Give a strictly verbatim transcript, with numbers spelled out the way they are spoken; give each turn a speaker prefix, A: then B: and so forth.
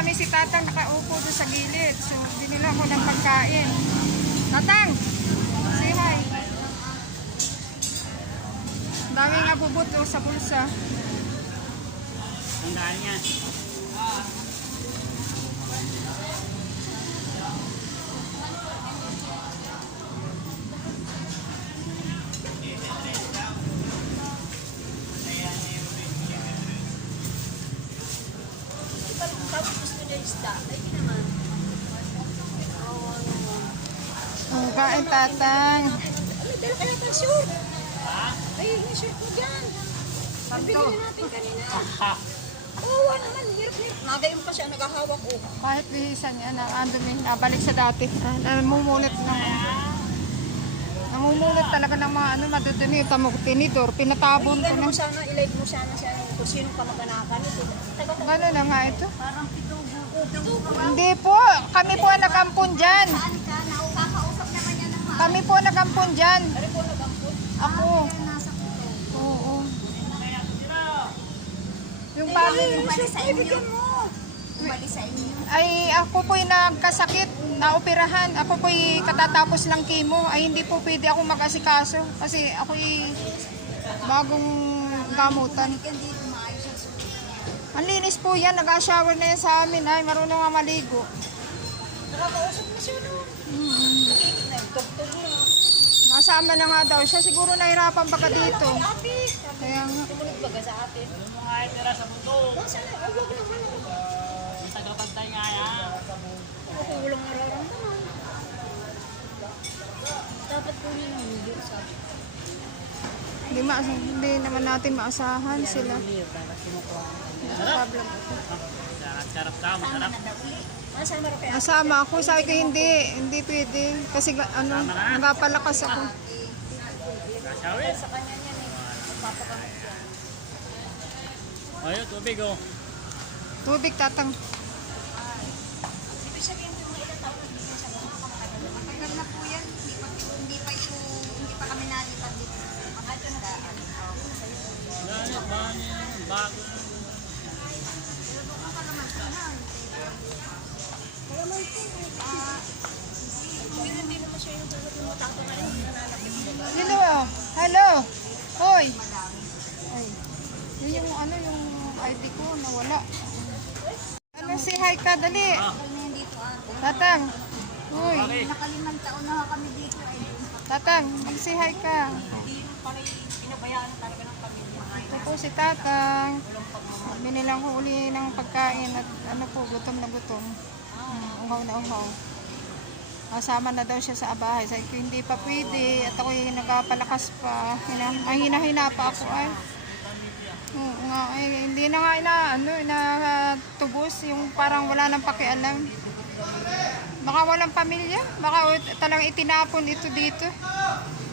A: namin si Tatang nakaupo doon sa gilid. So, binila ko ng pagkain. Tatang! Say hi! Daming abubot oh, sa bulsa.
B: Tandaan yan.
A: Oh, kain Tatang.
C: Dala ka natin shoot. Ay, yung shoot mo dyan. Bibili natin kanina. Oo, naman. Hirap-hirap. Nagayon pa siya. Nagahawak ko.
A: Kahit bihisan niya na ando may nabalik sa dati. Ah, namumulit ng namumulit talaga ng mga ano madudumi yung tamog tinidor. Pinatabon ko
C: Ano
A: na.
C: mo sana, ilike mo sana siya kung sino ka maganakan.
A: Gano'n na nga ito.
C: Parang pitugo. Pitugo ba?
A: Hindi po. Kami po ang nagampun dyan.
C: Saan ka? Nakakausap naman yan ng mga.
A: Kami po ang nagampun dyan.
C: Ano po nagampun?
A: Ako.
C: Nasa puto.
A: Oo. Yung family.
C: Umali sa inyo. Umali sa inyo.
A: Ay, ako po'y nagkasakit, naoperahan. Ako po'y katatapos ng chemo. Ay, hindi po pwede ako mag-asikaso. Kasi ako'y bagong gamutan.
C: Yan dito maayos ang sulit.
A: Ang linis po yan. Nag-shower na yan sa amin. Ay, marunong nga maligo.
C: Nakakausap mo siya no?
A: Mm.
C: Nagtugtog mo.
A: Nasama na nga daw siya. Siguro nahirapan baka dito.
C: Ate.
A: Kaya nga.
C: Tumunog baga sa atin.
B: Yung mga itira sa mundo.
C: Saan na? Huwag naman.
B: Yung tagapantay nga yan.
C: Ako walang nararamdaman. Dapat po nyo nang hindi sa akin.
A: Hindi, ma hindi naman natin maasahan sila. Problem.
B: Sarap-sarap ka, masarap.
C: Masama rin kaya.
A: Nasama ako. Sabi ko hindi. Hindi pwede. Kasi ga- ano, nagapalakas ako.
B: Kasawin.
C: Sa kanya niyan eh. Papakamit yan.
B: Ayun, tubig oh.
A: Tubig Tatang.
C: Ibig sabihin yung mga ilang taon na dito sa mga kamatagal na. Matagal na po yan. Hindi pa, hindi pa ito, hindi pa kami nalipat dito. Ang ito na daan.
B: Dahil, dahil, bago.
C: Wala man po. Ah, hindi hindi naman siya yung tulad ng tato na rin. Nananakit mo.
A: Sino? Hello? Hoy. Ay. Yun yung ano yung I D ko nawala. Ano si hi ka dali.
C: Kami dito ah.
A: Tatang. Hoy.
C: Nakalimang taon na kami dito ay
A: Tatang, mag-say hi ka.
C: hindi pa rin pinabayaan talaga ng pamilya.
A: Ito po si Tatang. Binilang ko uli ng pagkain at ano po, gutom na gutom. Hmm, uhaw na uhaw. Kasama na daw siya sa bahay. Sabi ko, hindi pa pwede. At ako yung nagpapalakas pa. Hina, ay, hinahina pa ako ay. Oo nga, ay, hindi na nga ina, ano, inatubos. Yung parang wala nang pakialam. Baka walang pamilya. Baka talagang itinapon ito dito.